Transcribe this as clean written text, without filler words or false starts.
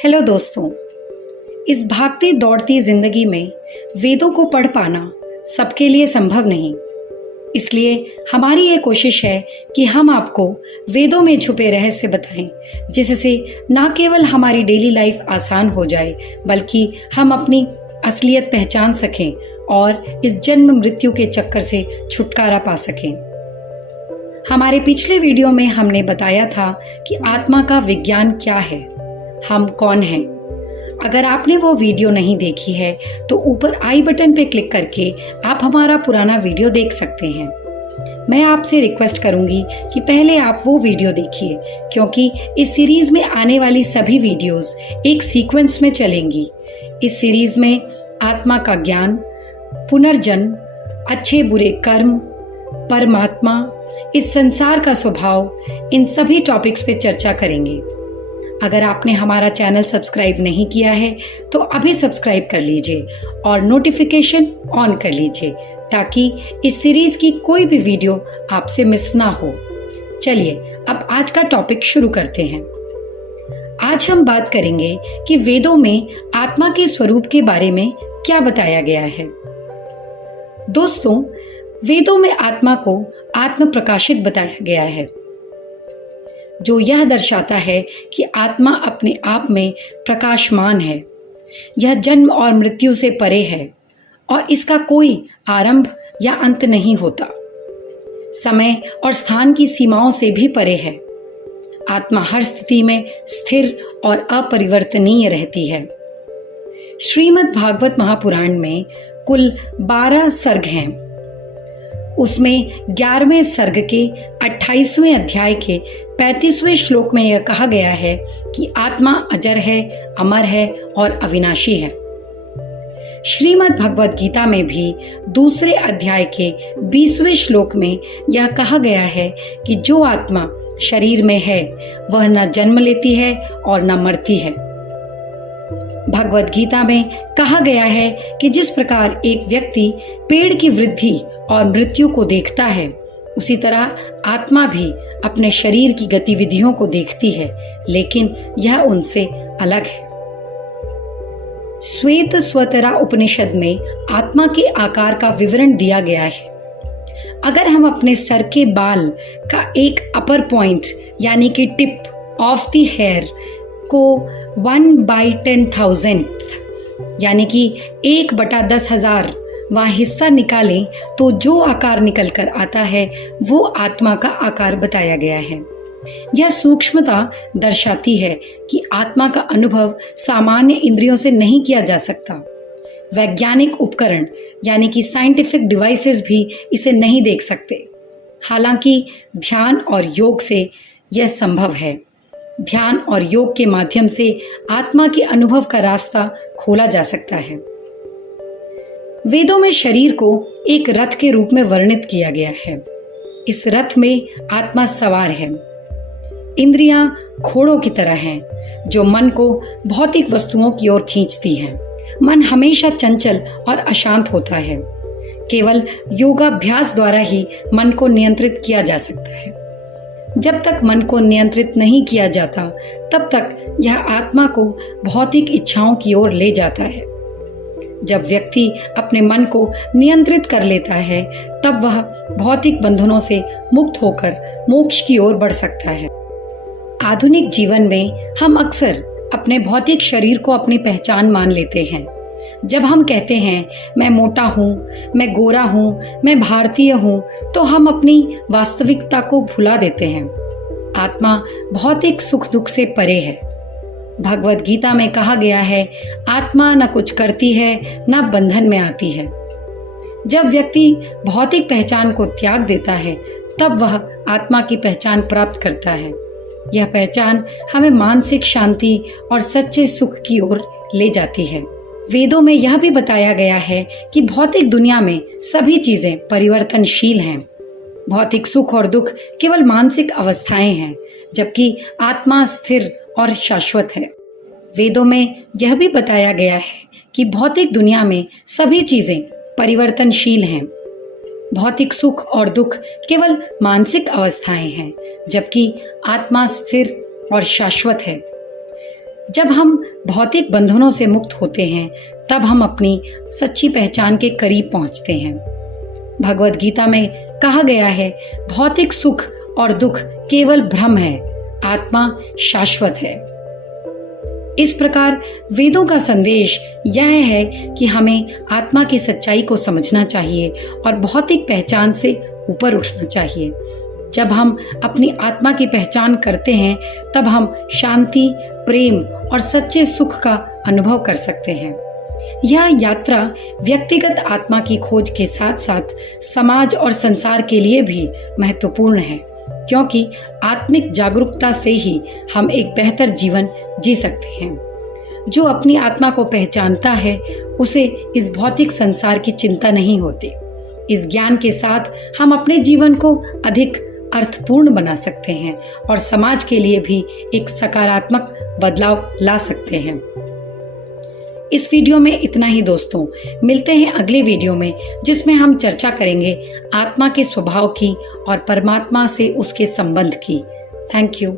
Hello दोस्तों, इस भागती दौड़ती जिंदगी में वेदों को पढ़ पाना सबके लिए संभव नहीं। इसलिए हमारी ये कोशिश है कि हम आपको वेदों में छुपे रहस्य बताएं, जिससे ना केवल हमारी डेली लाइफ आसान हो जाए, बल्कि हम अपनी असलियत पहचान सकें और इस जन्म मृत्यु के चक्कर से छुटकारा पा सकें। हमारे पिछले वीडियो में हमने बताया था कि आत्मा का विज्ञान क्या है, हम कौन हैं। अगर आपने वो वीडियो नहीं देखी है तो ऊपर आई बटन पे क्लिक करके आप हमारा पुराना वीडियो देख सकते हैं। मैं आपसे रिक्वेस्ट करूंगी कि पहले आप वो वीडियो देखिए, क्योंकि इस सीरीज में आने वाली सभी वीडियोस एक सीक्वेंस में चलेंगी। इस सीरीज में आत्मा का ज्ञान, पुनर्जन्म, अच्छे बुरे कर्म, परमात्मा, इस संसार का स्वभाव, इन सभी टॉपिक्स पे चर्चा करेंगे। अगर आपने हमारा चैनल सब्सक्राइब नहीं किया है तो अभी सब्सक्राइब कर लीजिए और नोटिफिकेशन ऑन कर लीजिए, ताकि इस सीरीज की कोई भी वीडियो आपसे मिस ना हो। चलिए अब आज का टॉपिक शुरू करते हैं। आज हम बात करेंगे कि वेदों में आत्मा के स्वरूप के बारे में क्या बताया गया है। दोस्तों, वेदों में आत्मा को आत्म प्रकाशित बताया गया है, जो यह दर्शाता है कि आत्मा अपने आप में प्रकाशमान है। यह जन्म और मृत्यु से परे है और इसका कोई आरंभ या अंत नहीं होता। समय और स्थान की सीमाओं से भी परे है। आत्मा हर स्थिति में स्थिर और अपरिवर्तनीय रहती है। श्रीमद् भागवत महापुराण में कुल 12 सर्ग हैं। उसमें 11वें सर्ग के 28वें अध्याय के 35वें श्लोक में यह कहा गया है कि आत्मा अजर है, अमर है और अविनाशी है। श्रीमद् भगवद गीता में भी दूसरे अध्याय के 20वें श्लोक में यह कहा गया है कि जो आत्मा शरीर में है वह न जन्म लेती है और न मरती है। भगवद गीता में कहा गया है कि जिस प्रकार एक व्यक्ति पेड़ की वृद्धि और मृत्यु को देखता है, उसी तरह आत्मा भी अपने शरीर की गतिविधियों को देखती है, लेकिन यह उनसे अलग है। श्वेत स्वतरा उपनिषद में आत्मा के आकार का विवरण दिया गया है। अगर हम अपने सर के बाल का एक अपर पॉइंट यानी कि टिप ऑफ द हेयर को 1/10,000 यानी कि 1/10,000 वहाँ हिस्सा निकालें तो जो आकार निकल कर आता है वो आत्मा का आकार बताया गया है। यह सूक्ष्मता दर्शाती है कि आत्मा का अनुभव सामान्य इंद्रियों से नहीं किया जा सकता। वैज्ञानिक उपकरण यानी कि साइंटिफिक डिवाइसेस भी इसे नहीं देख सकते। हालांकि ध्यान और योग से यह संभव है। ध्यान और योग के माध्यम से आत्मा के अनुभव का रास्ता खोला जा सकता है। वेदों में शरीर को एक रथ के रूप में वर्णित किया गया है। इस रथ में आत्मा सवार है। इंद्रियां घोड़ों की तरह हैं, जो मन को भौतिक वस्तुओं की ओर खींचती हैं। मन हमेशा चंचल और अशांत होता है। केवल योगाभ्यास द्वारा ही मन को नियंत्रित किया जा सकता है। जब तक मन को नियंत्रित नहीं किया जाता, तब तक यह आत्मा को भौतिक इच्छाओं की ओर ले जाता है। जब व्यक्ति अपने मन को नियंत्रित कर लेता है, तब वह भौतिक बंधनों से मुक्त होकर मोक्ष की ओर बढ़ सकता है। आधुनिक जीवन में हम अक्सर अपने भौतिक शरीर को अपनी पहचान मान लेते हैं। जब हम कहते हैं मैं मोटा हूँ, मैं गोरा हूँ, मैं भारतीय हूँ, तो हम अपनी वास्तविकता को भुला देते हैं। आत्मा भौतिक सुख दुख से परे है। भगवद गीता में कहा गया है, आत्मा न कुछ करती है न बंधन में आती है। जब व्यक्ति भौतिक पहचान को त्याग देता है, तब वह आत्मा की पहचान प्राप्त करता है। यह पहचान हमें मानसिक शांति और सच्चे सुख की ओर ले जाती है। वेदों में यह भी बताया गया है कि भौतिक दुनिया में सभी चीजें परिवर्तनशील हैं। भौतिक सुख और दुख केवल मानसिक अवस्थाएं हैं, जबकि आत्मा स्थिर और शाश्वत है। वेदों में यह भी बताया गया है कि भौतिक दुनिया में सभी चीजें परिवर्तनशील हैं। भौतिक सुख और दुख केवल मानसिक अवस्थाएं हैं, जबकि आत्मा स्थिर और शाश्वत है। जब हम भौतिक बंधनों से मुक्त होते हैं तब हम अपनी सच्ची पहचान के करीब पहुंचते हैं। भगवद गीता में कहा गया है, भौतिक सुख और दुख केवल भ्रम है, आत्मा शाश्वत है। इस प्रकार वेदों का संदेश यह है कि हमें आत्मा की सच्चाई को समझना चाहिए और भौतिक पहचान से ऊपर उठना चाहिए। जब हम अपनी आत्मा की पहचान करते हैं तब हम शांति, प्रेम और सच्चे सुख का अनुभव कर सकते हैं। यह यात्रा व्यक्तिगत आत्मा की खोज के साथ साथ समाज और संसार के लिए भी महत्वपूर्ण है, क्योंकि आत्मिक जागरूकता से ही हम एक बेहतर जीवन जी सकते हैं। जो अपनी आत्मा को पहचानता है उसे इस भौतिक संसार की चिंता नहीं होती। इस ज्ञान के साथ हम अपने जीवन को अधिक अर्थपूर्ण बना सकते हैं और समाज के लिए भी एक सकारात्मक बदलाव ला सकते हैं। इस वीडियो में इतना ही दोस्तों, मिलते हैं अगले वीडियो में जिसमें हम चर्चा करेंगे आत्मा के स्वभाव की और परमात्मा से उसके संबंध की। Thank you.